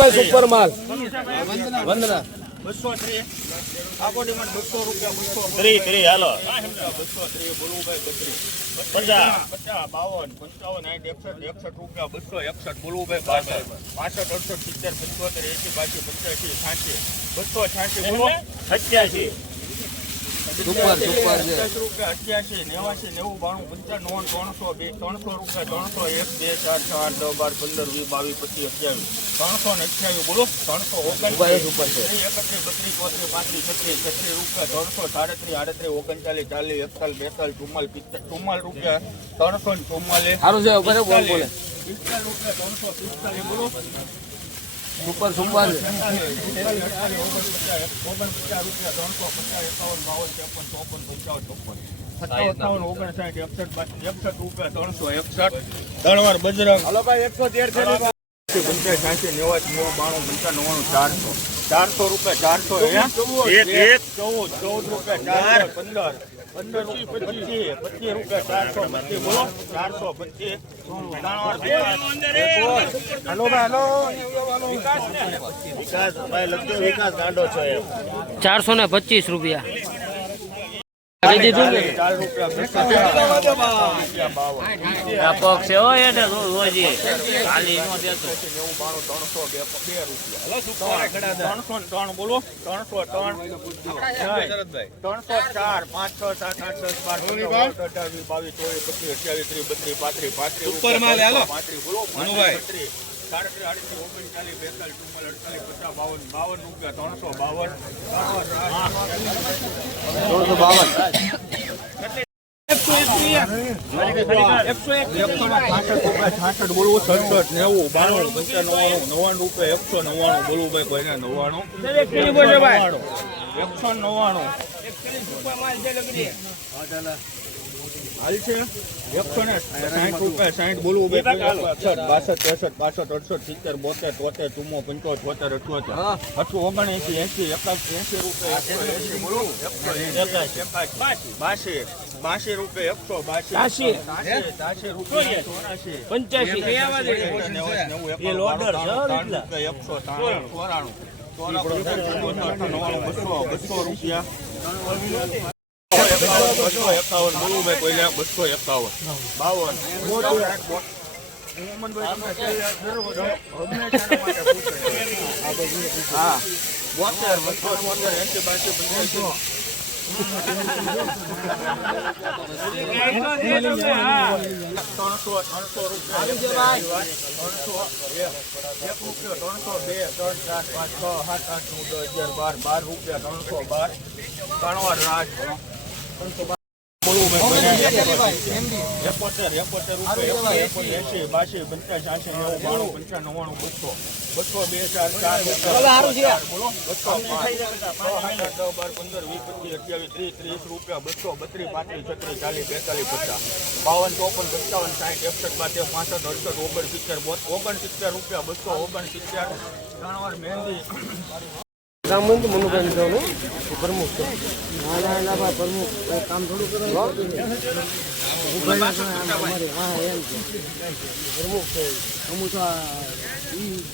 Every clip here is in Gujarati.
ભાઈ સુપર માલ. વંદના બસો ત્રીસ આખો ડિમાન્ડ બસો રૂપિયા બસો ત્રી ત્રી હાલો. બસો ત્રીસ બોલુભાઈ બત્રીસ પચાસ. પચાસ બાવન પંચાવન સાઠ એકસઠ એકસઠ રૂપિયા બસો એકસઠ બોલુભાઈ બાસઠ પાસઠ અડસઠ સિત્તેર પંચોતેર એસી બાસી પંચ્યાસી છ્યાસી બસો છ્યાસી બોલો. સત્યાસી. સુપર સુપર છે. રૂપિયા અઠ્યાસી નેવાસી નેવું બાણું પંચાણું ત્રણસો બે ત્રણસો રૂપિયા ત્રણસો એક બે ચાર છ આઠ દસ બાર પંદર વીસ બાવીસ પચીસ અઠ્યાવીસ. ત્રણસો ને અઠ્યાવીસ બોલો? ત્રણસો ઓગણચાલીસ. એકત્રીસ બત્રીસ ચોત્રીસ પાંત્રીસ છત્રીસ છત્રીસ રૂપિયા ત્રણસો સાડત્રીસ આડત્રીસ ઓગણચાલીસ ચાલીસ એકતાલીસ બેતાલીસ ચુમ્માલીસ પિસ્તાલીસ ચુમ્માલીસ રૂપિયા ત્રણસો ને ચુમ્માલીસ સારું છે બોલે. પિસ્તાલીસ રૂપિયા ત્રણસો પિસ્તાલીસ બોલો? સુપર સુપર છે ત્રણ વાર બજરંગ હલો એકસો તેર પંચ્યાસી નેવાસી નેવું બાણું પંચાણું નવ્વાણું ચારસો. ચારસો રૂપિયા ચારસો એક એક ચૌદ ચૌદ રૂપિયા ચાર પંદર. ચારસો ને પચીસ રૂપિયા. કહી દીધું ને ચાર રૂપિયા બાવન આ પગ છે હો એને રોજી ખાલી નો દેતો. નેવું બાણું ત્રણસો બે બે રૂપિયા ત્રણસો ત્રણ બોલો. ત્રણસો ત્રણ. ત્રણસો ચાર પાંચ છ સાત આઠ દસ બાર અઢાર વીસ બાવીસ ચોવીસ પચીસ અઠ્યાવીસ ત્રીસ બત્રીસ પાંત્રીસ પાંત્રીસ ઉપર માલ હાલો. પાંત્રીસ બોલો પાંત્રીસ સાડત્રીસ આડત્રીસ ઓગણચાલીસ બેતાલીસ ચુમ્માલીસ અડતાલીસ પચાસ બાવન બાવન રૂપિયા ત્રણસો બાવન ત્રણસો બાવન. છાસઠ બોલવું સડસઠ નેવું બાણું પંચાણું નવ્વાણું રૂપિયા એકસો નવ્વાણું બોલવું ભાઈ કોઈને નવ્વાણું. એકસો નવ્વાણું. હાલ છે એકસો ને સાઠ રૂપિયા સાઠ બોલવું ભાઈ અડસઠ બાસઠ ત્રેસઠ બાસઠ અડસઠ સિત્તેર બોતેર તોતેર ચુમ્મો પંચો છોતેર અઠ્યોતેર અઠું ઓગણએંસી એંસી એકાસી એંસી રૂપિયા એકસો બાસી બાસી રૂપિયા એકસો બાસી ત્યાંસી રૂપિયા ચોરાસી પંચ્યાસી એકસો ચોરાણું ચોરાણું બસો બસો રૂપિયા બસો એકાવન બોલું મેં કોઈ બસો એકાવન. બાવન. હા. બોતેર બસો બોતેર એસી બાસી પંચ્યાસી. ત્રણસો ત્રણસો રૂપિયા. ત્રણસો એક રૂપિયો ત્રણસો બે ત્રણ ચાર પાંચ છ સાત આઠ નવ દસ અગિયાર બાર બાર રૂપિયા ત્રણસો બાર. ત્રણ વાર રાજ. બાસી બે ચાર ચાર બસો બાર પંદર વીસ પચીસ ત્રીસ ત્રીસ રૂપિયા બસો બત્રીસ પાંત્રીસ છત્રીસ ચાલીસ બેતાલીસ પચાસ બાવન ચોપન પંચાવન સાઠ એકસઠ બાતેર પાસઠ અડસઠ ઓગણ સિત્તેર ઓગણ સિત્તેર રૂપિયા બસો ઓગણસિત્તેર, ત્રણ વાર મહેંદી. રામ મંદિર મનુભાઈ જવાનું પ્રમુખ છે પ્રમુખ કામ થોડું હા એમ પ્રમુખ છે. અમુક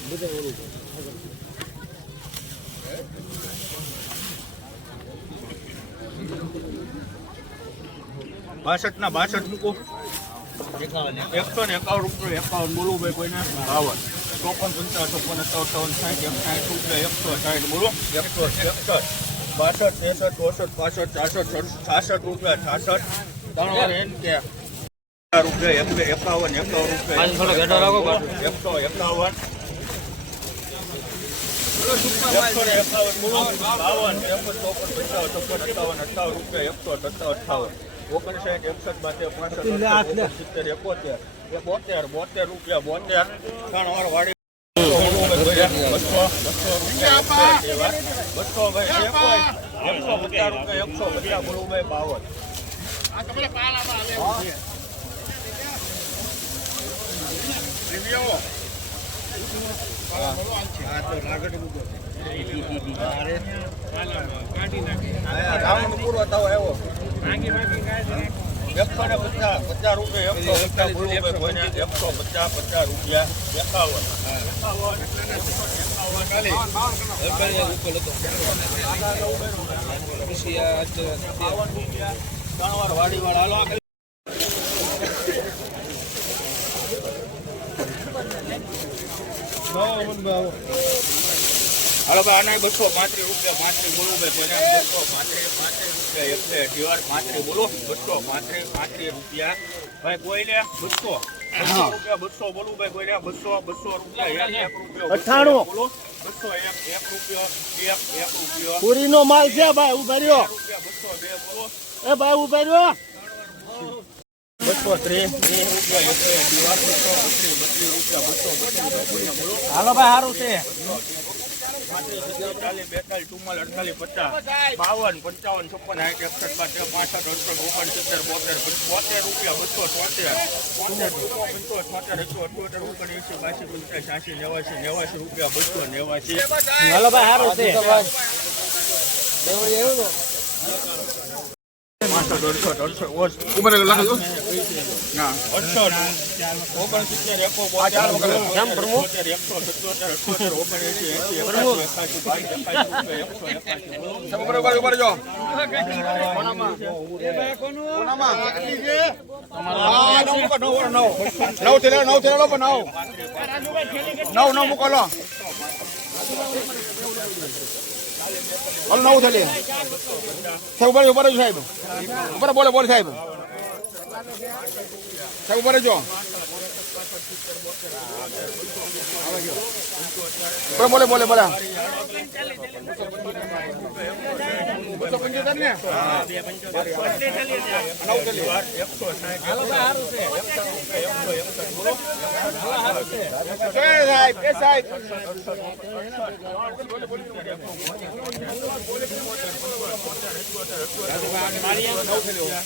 બધા બાસઠ ના બાસઠ મૂકો. એકસો ને એકાવન રૂપિયા એકાવન બોલવું ભાઈ કોઈને. બાવન. ચોપન પંચાવન ચોપન અઠાવન સાઠ એક સાઠ રૂપિયા એકસો સાઠ બોલો. એકસો એકસઠ બાસઠ ત્રેસઠ ચોસઠ પાસઠ છાસઠ છાસઠ રૂપિયા છાસઠ. ત્રણ એમ કે રૂપિયા એક એકાવન એકાવન રૂપિયા થોડો ઘેટો રાખો પાછું. એકસો એકાવન. એકસો ને એકાવન બોલો. બાવન ત્રેપન ચોપન પંચાવન છપ્પન અઠાવન અઠાવન રૂપિયા એકસો સત્તાવન અઠાવન ઓગણસાઠ એકસઠ માટે પાસઠ સિત્તેર એકોતેર. બોતેર બોતેર રૂપિયા બોતેર. ત્રણ વાર વાડી બસો બસો ભાઈ એકસો પચાસ રૂપિયા એકસો ભાઈ બાવન રાઉન્ડ આવ્યો એકસો ને પચાસ પચાસ રૂપિયા એકસો પચાસ ભાઈ કોઈને પચાસ રૂપિયા એકાવન ત્રણ વાર વાડી વાળા હાલો આગળ. હાલો ભાઈ આના બસો પાંત્રીસ રૂપિયા પાંત્રીસ બોલો ભાઈ કોઈને બસો પાંત્રીસ પાંત્રીસ રૂપિયા એક બે અઢી પાંત્રીસ બોલો બસો પાંત્રીસ પાંત્રીસ રૂપિયા. ભાઈ કોઈને બસો બસો રૂપિયા બસો બોલું ભાઈ કોઈને બસો બસો રૂપિયા એક એક રૂપિયો અઠ્ઠાણું. બોલો. બસો એક એક રૂપિયો એક એક રૂપિયો. પૂરીનો માલ છે ભાઈ ઊભા રહ્યો. બસો બે બોલો. એ ભાઈ ઊભા રહ્યો. બોલો. હાલો ભાઈ સારું છે. બાવન પંચાવન છપ્પન સાઠ એકસઠ બાર પાસઠ અડસઠ ઓગણસિત્તેર બોતેર બોતેર રૂપિયા બસો તોતેર બોતેર પંચો છોતેર એકસો અઠ્યોતેર ઓગણએંસી બાસી પંચાસ છ્યાસી નેવાસી નેવાસી રૂપિયા બસો નેવાસી. હાલો ભાઈ સારું છે. પાસઠ અડસઠ અડસઠ ઓસ અડસઠ ઓગણસિત્તેર એકો બોતેર કેમ પ્રમુખ? બોતેર એકસો સત્યોતેર અઠ્યોતેર ઓગણએંસી એંસી એકાસી એકાસી બાવીસ એકાસી એકસો એકાસી બોલો નવ થેલી સાહેબ ઉપર ઉપર જ સાહેબ. ઉપર બોલે બોલે સાહેબ. સાહેબ ઉપર જો બોલે બોલે બોલે. બસો પંચોતેર ને?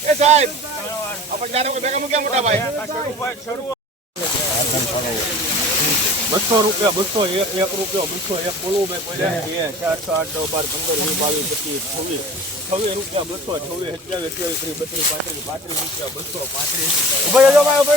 એ સાહેબ આપણે કોઈ ભેગા મૂક્યા મોટા ભાઈ? બસો રૂપિયા બસો એક એક રૂપિયો બસો એક બોલવું ભાઈ બોલ્યા બે ચાર છ આઠ નવ બાર પંદર વીસ બાવીસ પચીસ છવ્વીસ. છવ્વીસ રૂપિયા બસો છવ્વીસ સત્યાવીસ અઠ્યાવીસ ત્રીસ બત્રીસ પાંત્રીસ પાંત્રીસ રૂપિયા બસો પાંત્રીસ ઊભો ભાઈ ઊભો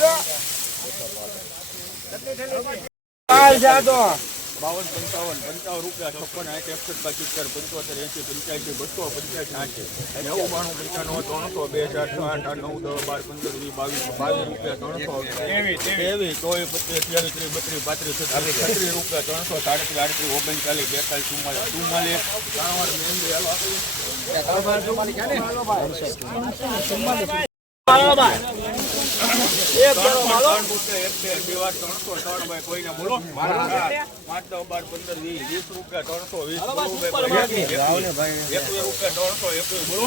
બાવન પંચાવન પંચાવન રૂપિયા છપ્પન આઠ એકસઠ બાકી પંચોતેર એંસી પંચ્યાસી બસો પંચ્યાસી આઠી. નેવું બાણું પંચાણું ત્રણસો બે ચાર છ આઠ આઠ નવ દસ બાર પંદર વીસ બાવીસ બાવીસ રૂપિયા ત્રણસો ત્રેવીસ ચોવીસ પચીસ અઠ્યાવીસ ત્રીસ બત્રીસ પાંત્રીસ છત્રીસ છત્રીસ રૂપિયા ત્રણસો સાડત્રીસ આડત્રીસ ઓગણચાલીસ બેતાલીસ ચુમ્માલીસ ચુમ્માલીસ ત્રણ મહેંદી હાલો આપી. એક વીસ રૂપિયા ત્રણસો વીસ એકવીસ રૂપિયા ત્રણસો એકવીસ બોલો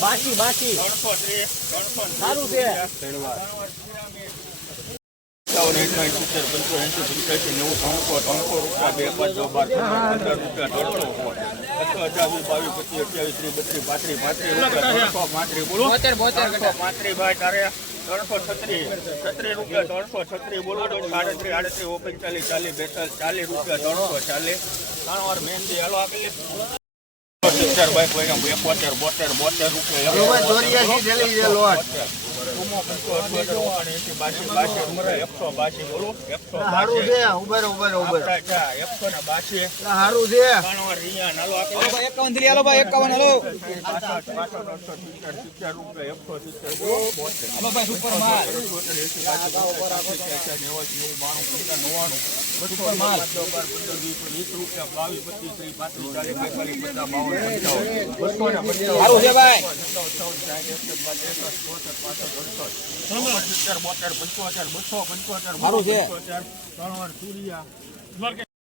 બાકી બાકી સારું છે. એકાવન એકાવન સિત્તેર પંચોએંસી પંચ્યાસી નેવું ત્રણસો ત્રણસો રૂપિયા બે પાંચ બાર પંદર રૂપિયા ત્રણસો અથવા અઠાવીસ બાવીસ પચીસ અઠ્યાવીસ ત્રીસ બત્રીસ પાંત્રીસ પાંત્રીસ રૂપિયા ત્રણસો પાંત્રીસ બોલો. ત્રણસો પાંત્રીસ ભાઈ તારે ત્રણસો છત્રીસ છત્રીસ રૂપિયા ત્રણસો છત્રીસ બોલો સાડત્રીસ આડત્રીસ ઓગણચાલીસ ચાલીસ બેતાલીસ ચાલીસ રૂપિયા ત્રણસો ચાલીસ. ત્રણ વાર મહેંદી હાલો આપી સિત્તેર બાઈ કોઈ એકોતેર બોતેર બોતેર રૂપિયા સારું છે ઉભર ઉભર ઉભર એકસો ને બાસી સારું છે એકાવન થેલી હાલો ભાઈ એકાવન હાલો બાસી બાવીસ પચીસ બોતેર પંચોતેર બસો પંચોતેર ત્રણ વાર સૂર્યા.